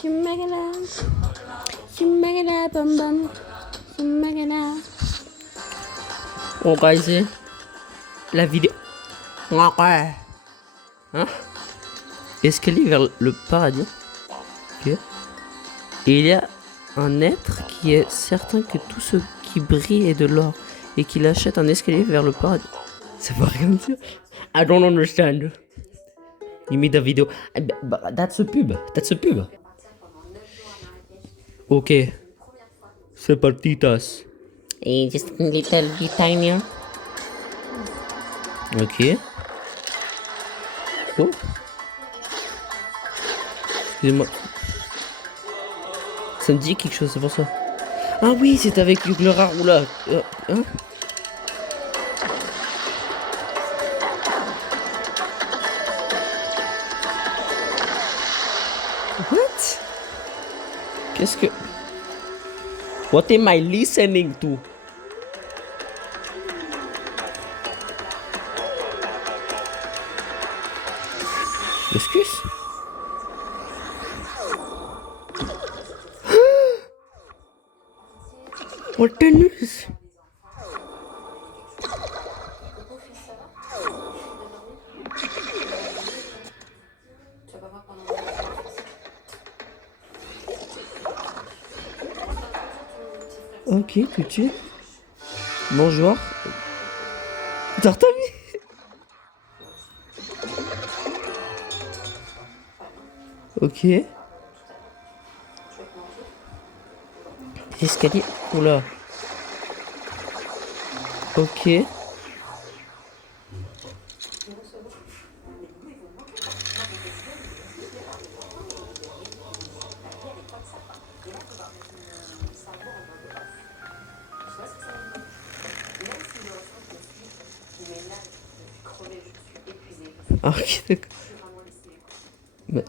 Shumagala, shumagala, bum bum, shumagala. On va essayer la vidéo. Ouais. Hein? Escalier vers le paradis. Ok. Et il y a un être qui est certain que tout ce qui brille est de l'or et qu'il achète un escalier vers le paradis. Ça veut rien dire. I don't understand. You made a video. That's a pub. That's a pub. Ok. C'est parti, tasse. Et just a little bit tinier. Ok. Oh. Excusez-moi. Ça me dit quelque chose, c'est pour ça. Ah oui, c'est avec Hugler Oula. Hein? What? Qu'est-ce que... What am I listening to? Excuse? What the news? Ok, tu. Bonjour. Tartami. Ok. Escalier. Oula. Ok. Ok, d'accord. Mais...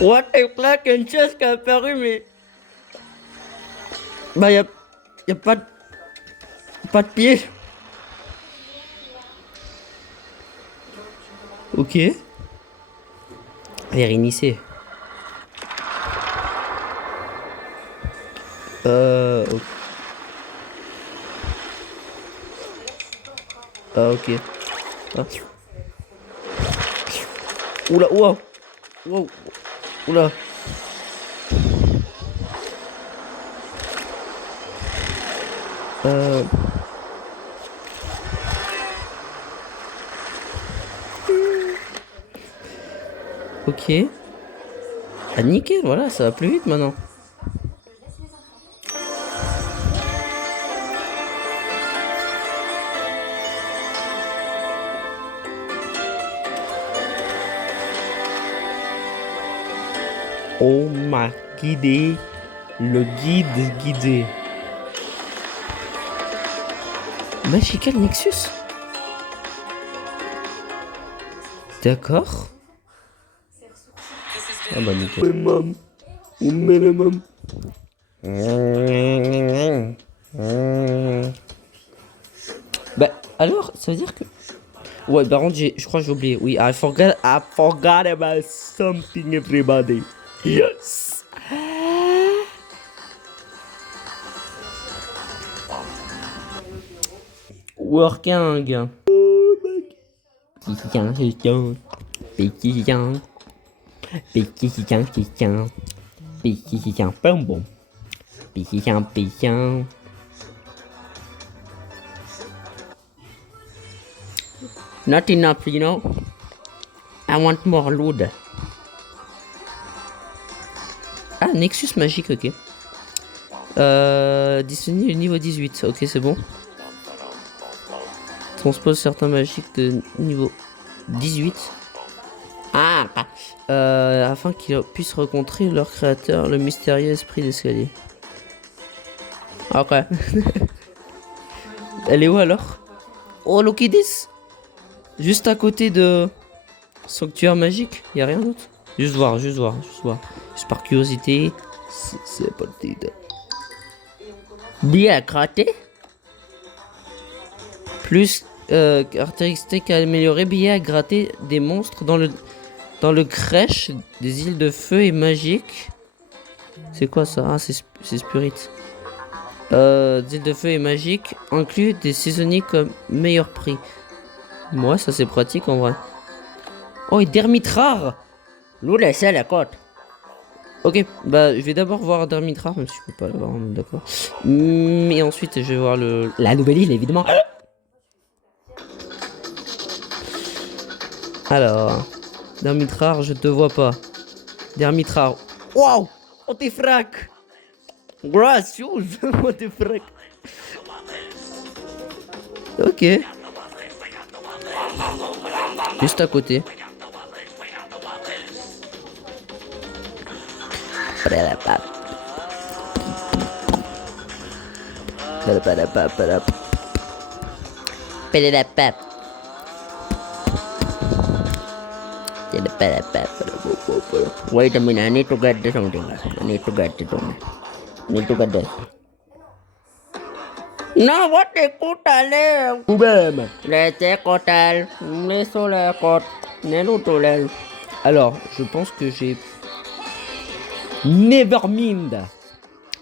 What a plaque and chest qui a apparu, mais... Bah, y a pas de pied. Ok. Allez, réinitier. Ok. Ah, ok. Ah. Oula, wow. Wow. Oula. Ok. Ah, nickel, voilà, ça va plus vite maintenant. On m'a guidé. Le guide guidé. Magical Nexus. D'accord. Ah bah nickel. Mam. On met le mam. Bah alors, ça veut dire que... Ouais, par contre, je crois que j'ai oublié. Oui, I forgot about something, everybody. Yes. Working. Not enough, you know. I want more loot. Ah, Nexus magique, ok. Disponible niveau 18, ok, c'est bon. Transpose certains magiques de niveau 18. Ah, afin qu'ils puissent rencontrer leur créateur, le mystérieux esprit d'escalier. Ok. Elle est où alors? Oh, look at this. Juste à côté de sanctuaire magique. Y a rien d'autre. Juste voir. Juste par curiosité. C'est parti. Billet à gratter. Plus caractéristiques à améliorer. Billet à gratter des monstres dans le crèche des îles de feu et magique. C'est quoi ça? Ah, c'est Spirit. Des îles de feu et magique inclut des saisonniers comme meilleur prix. Moi, ça c'est pratique en vrai. Oh, et Dermitrar. Nous laissez la côte. Ok, bah je vais d'abord voir Dermitrar, même si je peux pas l'avoir, d'accord. Mais ensuite je vais voir la nouvelle île évidemment. Alors, Dermitrar, je te vois pas. Dermitrar. Wow! On t'es frac! Gracious! On t'es frac! Ok. Juste à côté. Wait a minute, I need to get this something. I need to get it on. I need to get this. No, what the kutale? Ubem. Laissez kotal. Laissez la côte. Nelutolel. Alors, je pense que j'ai. Nevermind.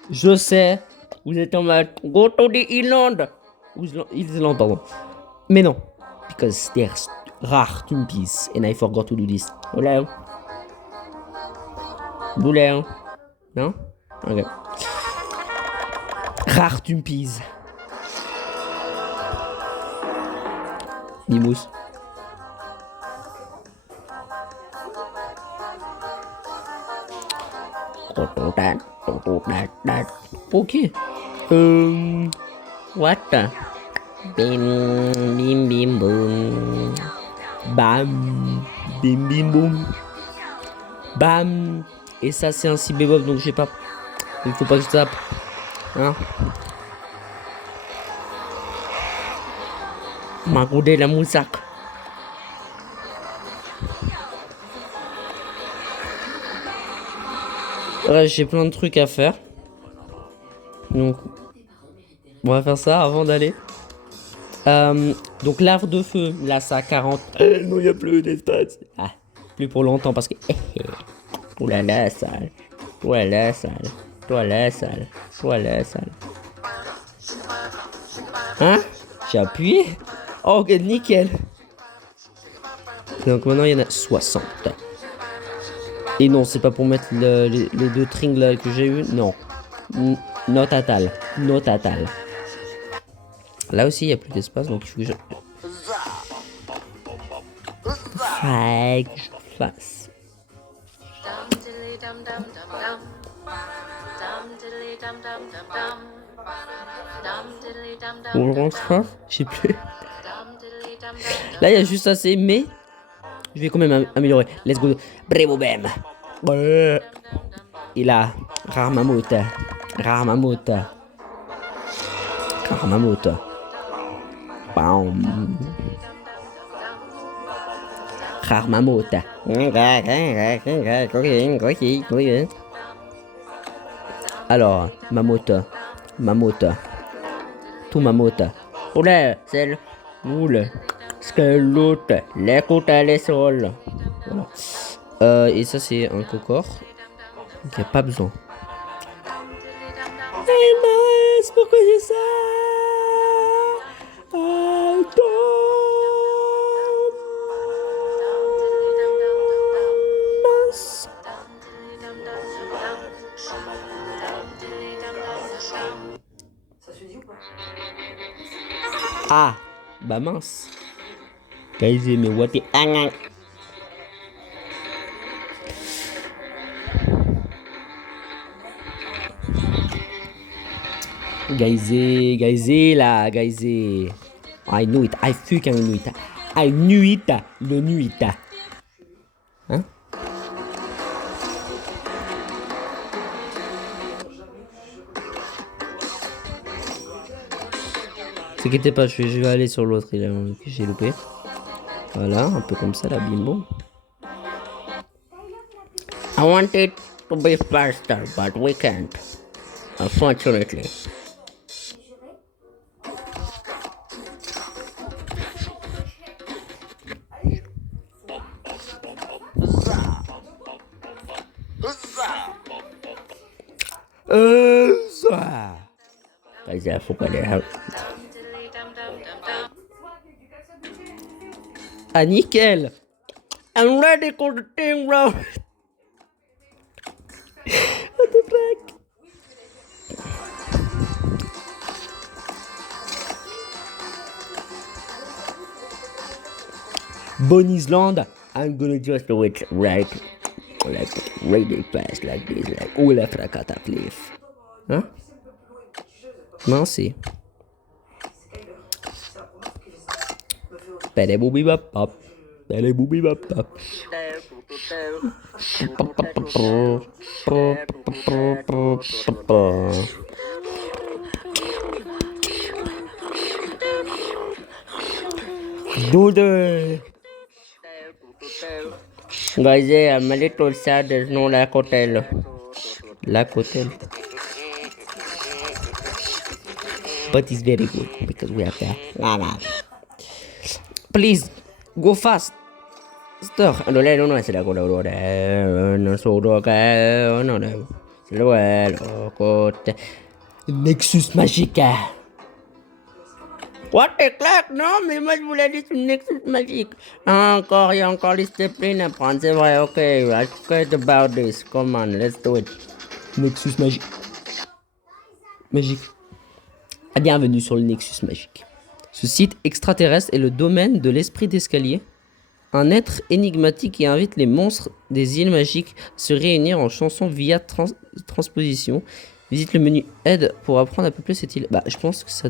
Je sais. Vous êtes en mode. Go to the island. Island, pardon. Mais non. Because there's rare tumpies. And I forgot to do this. Hello. Boulin. Non? Ok. Rare tumpies. Dimous. Ok. What? Bim bim bim boum. Bam. Bim bim boum. Bam. Et ça c'est un si bebop donc je sais pas. Il faut pas que je tape. Hein? Ma goudé la moussac. Ouais, j'ai plein de trucs à faire. Donc, on va faire ça avant d'aller. Donc, l'arbre de feu, là, ça a 40. Non, il n'y a plus d'espace. Ah, plus pour longtemps parce que. Oh là là, sale. Toi là, sale. Toi là, sale. Toi là, sale. Hein? J'ai appuyé? Oh, ok, nickel. Donc, maintenant, il y en a 60. Et non, c'est pas pour mettre les deux strings là que j'ai eu. Non. No total. No total. Là aussi, il n'y a plus d'espace, donc il faut que je... fasse. On rentre ça? Je sais plus. Là, il y a juste assez, mais... Je vais quand même améliorer. Let's go. Bravo bam. Et là, rare mammouth. Rare mammouth. Rare mammouth. Bam. Rare mammouth. Alors, mammouth. Mammouth. Tout mammouth. Oula, celle. Oula. Squelette. L'écoute à l'essol. Voilà. Et ça, c'est un cocor. Donc, il n'y a pas besoin. Hey, mince, pourquoi j'ai ça? Mince. Ah, bah mince. Guys, mais what the... Guys, là, guys. I knew it, I fucking knew it. I knew it, le knew it. Hein? T'inquiète pas, je vais aller sur l'autre que j'ai loupé. Voilà, un peu comme ça, la bimbo. I want it. to be faster, but we can't. Unfortunately. Ça. Vas-y, faut pas les... Ah, nickel. I'm ready for the team, bro. What the fuck? Bon Island, I'm gonna just do it right, like really fast, like this, like Ola Frakata Cliff. Hein? Non, c'est. Pele booby bop pop. Pele booby bop pop. Dude. Guys, I'm a little sad there's no Lac Hotel. Lac Hotel. But it's very good because we are there. Please, go fast. Stop. Non è la coda non so che non è. Lo è Nexus Magica. What the claque? Non, mais moi je voulais dire une Nexus magique. Encore, il y a encore les disciplines à prendre, c'est vrai, ok. I forget about this. Come on, let's do it. Nexus magique. Magique. Bienvenue sur le Nexus magique. Ce site extraterrestre est le domaine de l'esprit d'escalier. Un être énigmatique qui invite les monstres des îles magiques à se réunir en chanson via transposition. Visite le menu aide pour apprendre un peu plus cette île. Bah, je pense que ça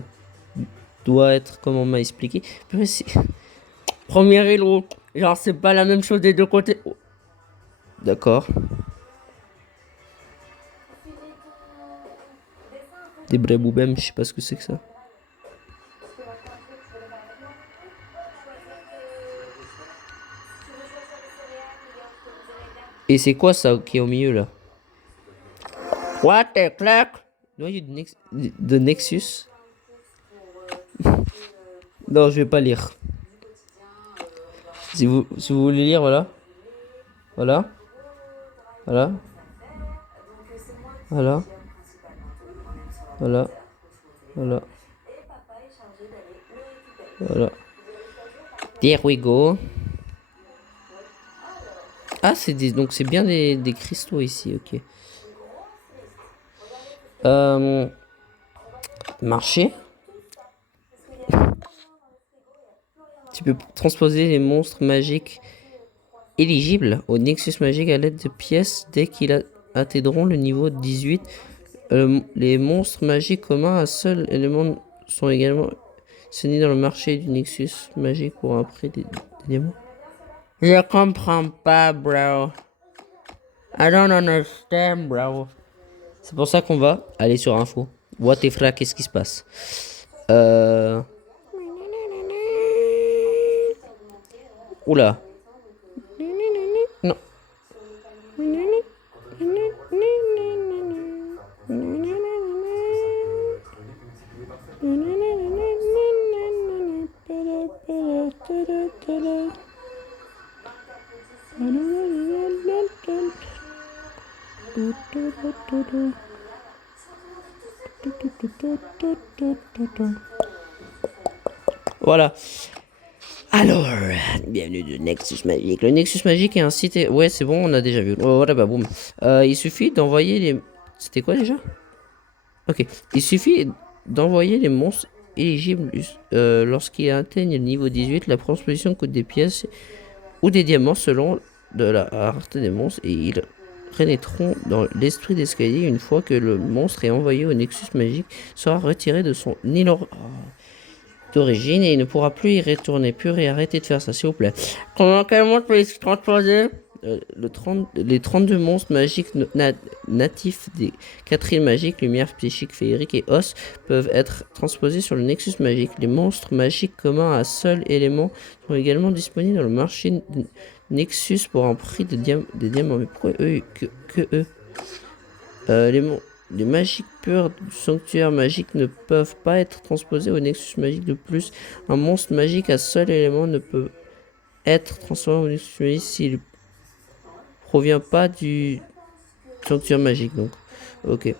doit être comme on m'a expliqué. Première île, oh. Genre, c'est pas la même chose des deux côtés. Oh. D'accord. Des breboubem, je sais pas ce que c'est que ça. Et c'est quoi ça qui est au milieu là? What the clack? Noyau de Nexus? Non, je vais pas lire. Si vous voulez lire, voilà. Voilà. Voilà. Voilà. Voilà. Voilà. Voilà. There we go. Ah, donc c'est bien des cristaux ici, ok. Marcher. Tu peux transposer les monstres magiques éligibles au Nexus magique à l'aide de pièces dès qu'ils atteindront le niveau 18. Les monstres magiques communs à seul élément sont également saisis dans le marché du Nexus magique pour un prix des diamants. Je comprends pas, bro. I don't understand, bro. C'est pour ça qu'on va aller sur info. What the frère, qu'est-ce qui se passe? Oula. Non. Voilà. Alors, bienvenue de Nexus Magique. Le Nexus Magique est un site... Ouais, c'est bon, on a déjà vu. Oh, voilà, bah boum. Il suffit d'envoyer les... C'était quoi déjà? Ok. Il suffit d'envoyer les monstres éligibles lorsqu'ils atteignent le niveau 18. La transposition coûte des pièces ou des diamants selon de la rareté des monstres et ils pénétreront dans l'esprit d'escalier une fois que le monstre est envoyé au Nexus Magique sera retiré de son île d'origine et il ne pourra plus y retourner. Purée, arrêtez de faire ça, s'il vous plaît. Quel monstre peut se transposer? Les 32 monstres magiques natifs des 4 îles magiques, lumière, psychique, féerique et os, peuvent être transposés sur le Nexus magique. Les monstres magiques communs à seul élément sont également disponibles dans le marché Nexus pour un prix de diamants. Mais pourquoi eux que eux? Les magiques pures du sanctuaire magique ne peuvent pas être transposées au Nexus magique. De plus, un monstre magique à seul élément ne peut être transformé au Nexus magique s'il provient pas du sanctuaire magique. Donc, ok.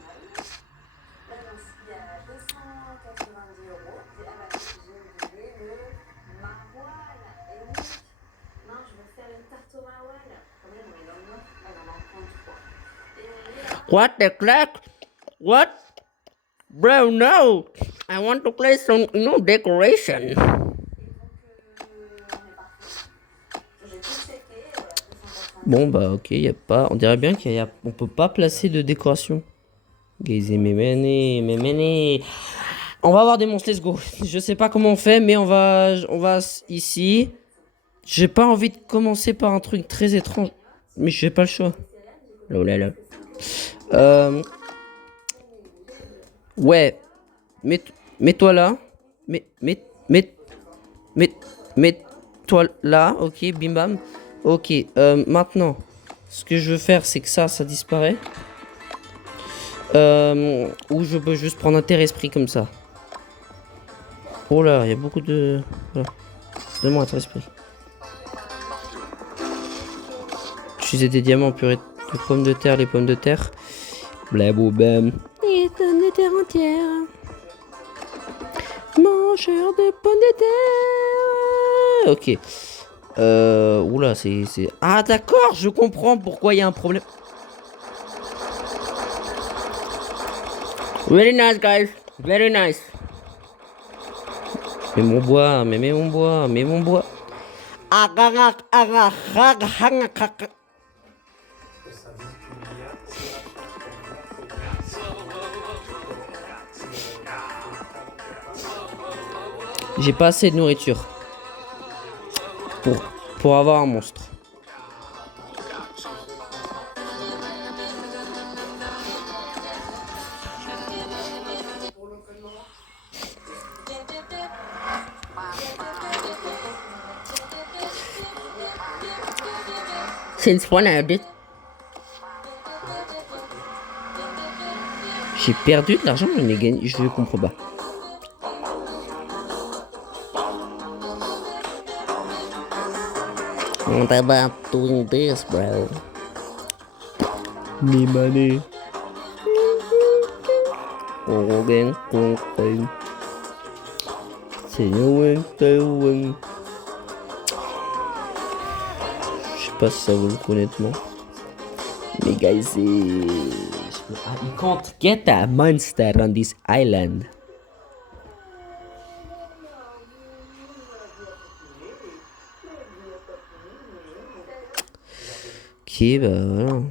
What the clack? What? Bro, no! I want to play some, decoration. Bon bah ok, y a pas. On dirait bien on peut pas placer de décoration. On va avoir des monstres, let's go. Je sais pas comment on fait, mais on va ici. J'ai pas envie de commencer par un truc très étrange, mais j'ai pas le choix. Oh là là. Ouais. Mets-toi là. Mets-toi là. Ok, bim bam. Ok, maintenant, ce que je veux faire, c'est que ça disparaît. Ou je peux juste prendre un terre-esprit comme ça. Oh là, il y a beaucoup de... Voilà. Donne-moi un terre-esprit. Utiliser des diamants, purée de pommes de terre, les pommes de terre. Blaboubam. Les pommes de terre entières. Mangeur de pommes de terre. Ok. Oula, c'est... Ah d'accord, je comprends pourquoi il y a un problème. Very nice, guys. Very nice. Mais mon bois, mais mon bois, mais mon bois. J'ai pas assez de nourriture pour avoir un monstre. Since when I did. J'ai perdu de l'argent, mais gagné, je ne comprends pas. What about doing this, bro? Me money. Je sais pas si ça vaut le coup honnêtement. Mais guys, c'est... You can't get a monster on this island. Ok, bah voilà.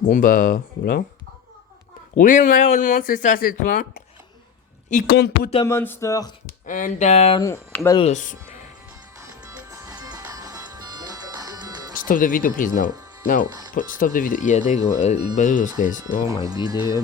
Bon bah voilà. Oui, malheureusement c'est ça cette fois. He can't put a monster and Badodos. Stop the video please now. Now stop the video. Yeah, there you go. Badodos guys. Oh my god.